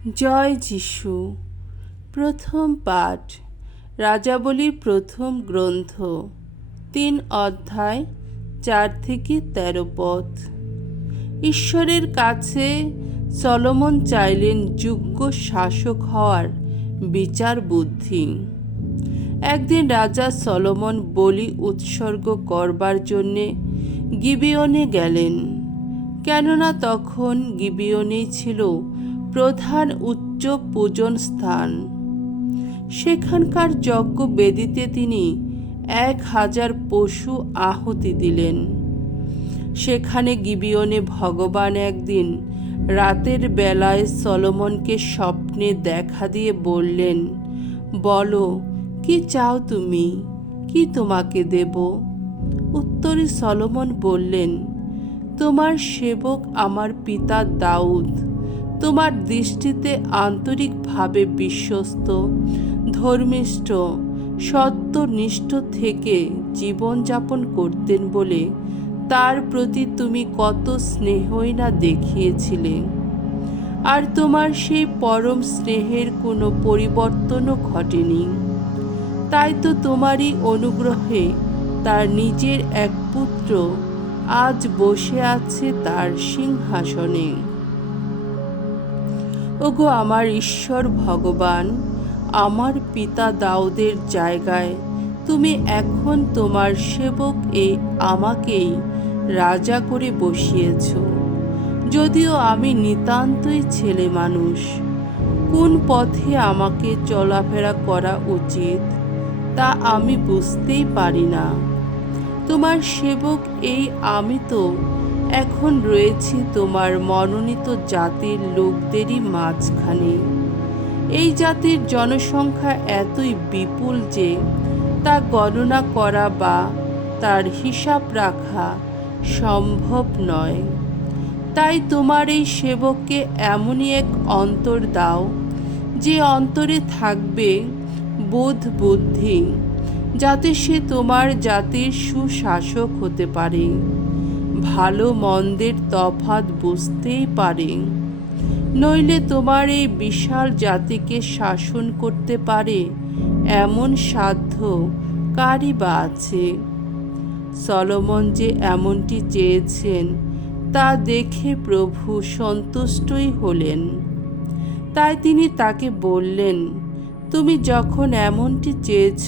জয় যিশু। প্রথম পাঠ রাজাবলীর প্রথম গ্রন্থ ৩ অধ্যায় ৪ থেকে ১৩ পদ। ঈশ্বরের কাছে সলোমন চাইলেন যোগ্য শাসক হওয়ার বিচার বুদ্ধি। একদিন রাজা সলোমন বলি উৎসর্গ করবার জন্যে গিবিয়নে গেলেন, কেননা তখন গিবিয়নেই ছিল প্রধান উচ্চ পূজন স্থান। সেখানকার যজ্ঞ বেদিতে তিনি ১,০০০ পশু আহুতি দিলেন। সেখানে গিবিয়নে ভগবান একদিন রাতের বেলায় সলোমনকে স্বপ্নে দেখা দিয়ে বললেন, বলো, কি চাও তুমি, কি তোমাকে দেব? উত্তরে সলোমন বললেন, তোমার সেবক আমার পিতা দাউদ তোমার দৃষ্টিতে আন্তরিকভাবে বিশ্বস্ত, ধর্মিষ্ঠ, সত্যনিষ্ঠ থেকে জীবনযাপন করতেন বলে তার প্রতি তুমি কত স্নেহই না দেখিয়েছিলে, আর তোমার সেই পরম স্নেহের কোনো পরিবর্তনও ঘটেনি। তাই তো তোমারই অনুগ্রহে তার নিজের এক পুত্র আজ বসে আছে তার সিংহাসনে। ওগো আমার ঈশ্বর ভগবান, আমার পিতা দাউদের জায়গায় তুমি এখন তোমার সেবক আমাকেই রাজা করে বসিয়েছ। যদিও আমি নিতান্তই ছেলে মানুষ, কোন পথে আমাকে চলাফেরা করা উচিত তা আমি বুঝতেই পারি না। তোমার সেবক আমি তো এখন রয়েছি তোমার মনোনীত জাতির লোকদেরই মাঝখানে। এই জাতির জনসংখ্যা এতই বিপুল যে তা গণনা করা বা তার হিসাব রাখা সম্ভব নয়। তাই তোমার এই সেবককে এমনই এক অন্তর দাও, যে অন্তরে থাকবে বোধ বুদ্ধি, যাতে সে তোমার জাতির সুশাসক হতে পারে, ভালো মন্দের তফাৎ বুঝতেই পারে। নইলে তোমার এই বিশাল জাতিকে শাসন করতে পারে এমন সাধ্য কারই বা আছে? সলোমন যে এমনটি চেয়েছেন তা দেখে প্রভু সন্তুষ্টই হলেন। তাই তিনি তাকে বললেন, তুমি যখন এমনটি চেয়েছ,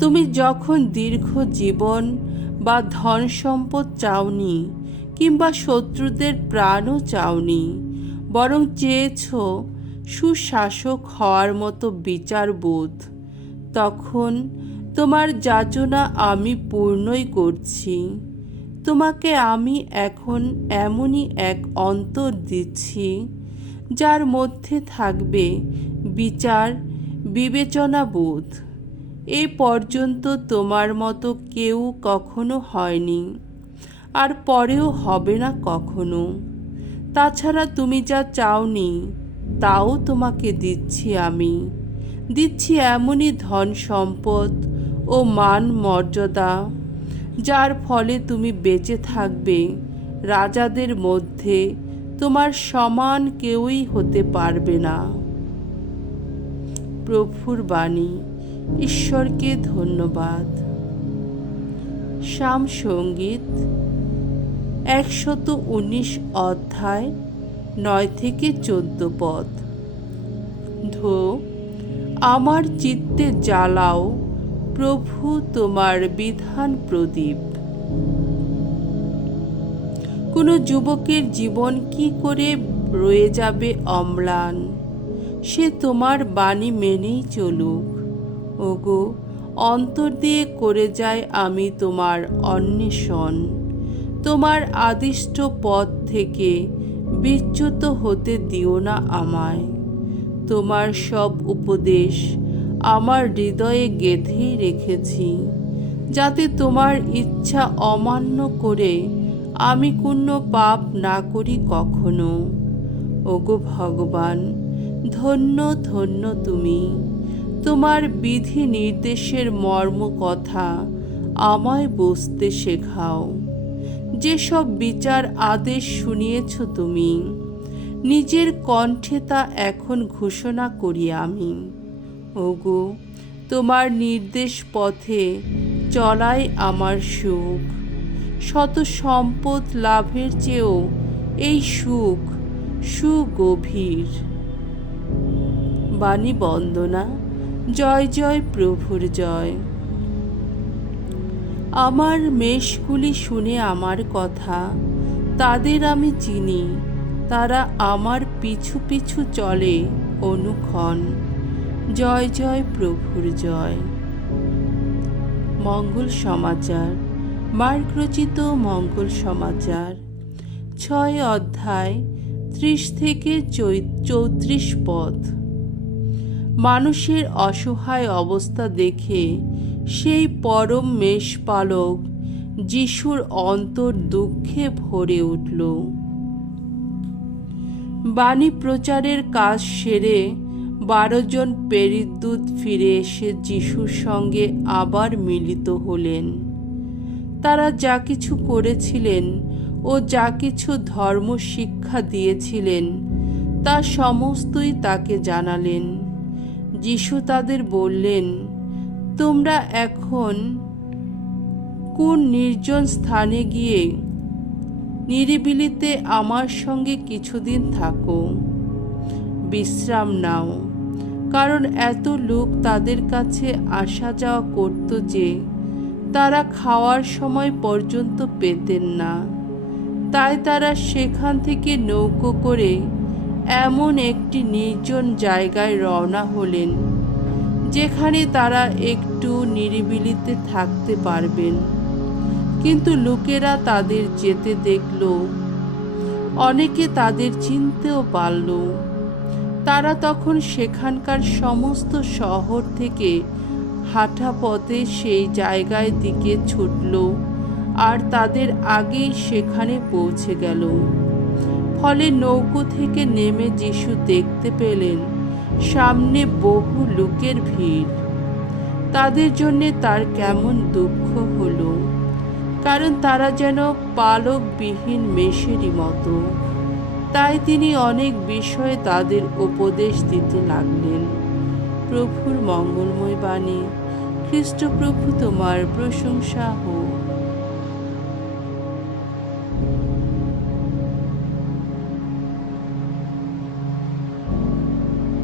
তুমি যখন দীর্ঘ জীবন বা ধন সম্পদ চাওনি, কিংবা শত্রুদের প্রাণও চাওনি, বরং চেয়েছ সুশাসক হওয়ার মতো বিচারবোধ, তখন তোমার যাচনা আমি পূর্ণই করছি। তোমাকে আমি এখন এমনই এক অন্তর দিচ্ছি, যার মধ্যে থাকবে বিচার বিবেচনাবোধ। এ পর্যন্ত তোমার মতো কেউ কখনো হয়নি, আর পরেও হবে না কখনো। তাছাড়া তুমি যা চাওনি তাও তোমাকে দিচ্ছি। আমি দিচ্ছি এমনই ধন সম্পদ ও মান মর্যাদা, যার ফলে তুমি বেঁচে থাকবে রাজাদের মধ্যে তোমার সমান কেউই হতে পারবে না। প্রভুর বাণী। ঈশ্বরকে ধন্যবাদ। সাম সঙ্গীত ১১৯ অধ্যায় ৯ থেকে ১৪ পদ। ধো, আমার চিত্তে জ্বালাও প্রভু তোমার বিধান প্রদীপ। কোনো যুবকের জীবন কি করে রয়ে যাবে অম্লান? সে তোমার বাণী মেনেই চলুক। ওগো, অন্তর দিয়ে করে যাই আমি তোমার অন্বেষণ। তোমার আদিষ্ট পথ থেকে বিচ্যুত হতে দিও না আমায়। তোমার সব উপদেশ আমার হৃদয়ে গেঁথেই রেখেছি, যাতে তোমার ইচ্ছা অমান্য করে আমি কোনো পাপ না করি কখনো। ওগো ভগবান, ধন্য ধন্য তুমি। তোমার বিধি নির্দেশের মর্ম কথা আমায় বুঝতে শেখাও। যেসব বিচার আদেশ শুনিয়েছ তুমি, নিজের কণ্ঠে তা এখন ঘোষণা করি আমি। ওগো, তোমার নির্দেশ পথে চলাই আমার সুখ। শত সম্পদ লাভের চেয়েও এই সুখ সুগভীর। বাণী বন্দনা। জয় জয় প্রভুর জয়। আমার মেষগুলি শুনে আমার কথা, তাদের আমি চিনি, তারা আমার পিছু পিছু চলে অনুক্ষণ। জয় জয় প্রভুর জয়। মঙ্গল সমাচার। মার্ক রচিত মঙ্গল সমাচার 6 অধ্যায় 30 থেকে 34 পদ। মানুষের অসহায় অবস্থা দেখে সেই পরম মেষপালক যিশুর অন্তর দুঃখে ভরে উঠল। বাণী প্রচারের কাজ সেরে 12 জন প্রেরিতদূত ফিরে এসে যিশুর সঙ্গে আবার মিলিত হলেন। তারা যা কিছু করেছিলেন ও যা কিছু ধর্ম শিক্ষা দিয়েছিলেন তা সমস্তই তাকে জানালেন। যিশু তাদের বললেন, তোমরা এখন কোন নির্জন স্থানে গিয়ে নিরিবিলিতে আমার সঙ্গে কিছুদিন থাকো, বিশ্রাম নাও। কারণ এত লোক তাদের কাছে আসা যাওয়া করত যে তারা খাওয়ার সময় পর্যন্ত পেতেন না। তাই তারা সেখান থেকে নৌকো করে এমন একটি নির্জন জায়গায় রওনা হলেন যেখানে তারা একটু নিরিবিলিতে থাকতে পারবেন। কিন্তু লোকেরা তাদের যেতে দেখল, অনেকে তাদের চিনতেও পারল। তারা তখন সেখানকার সমস্ত শহর থেকে হাঁটা পথে সেই জায়গায় দিকে ছুটল আর তাদের আগেই সেখানে পৌঁছে গেল। ফলে নৌকো থেকে নেমে যিশু দেখতে পেলেন সামনে বহু লোকের ভিড়। তাদের জন্যে তার কেমন দুঃখ হলো, কারণ তারা যেন পালকবিহীন মেষেরই মতো। তাই তিনি অনেক বিষয়ে তাদের উপদেশ দিতে লাগলেন। প্রভুর মঙ্গলময় বাণী। খ্রিস্ট প্রভু তোমার প্রশংসা হোক।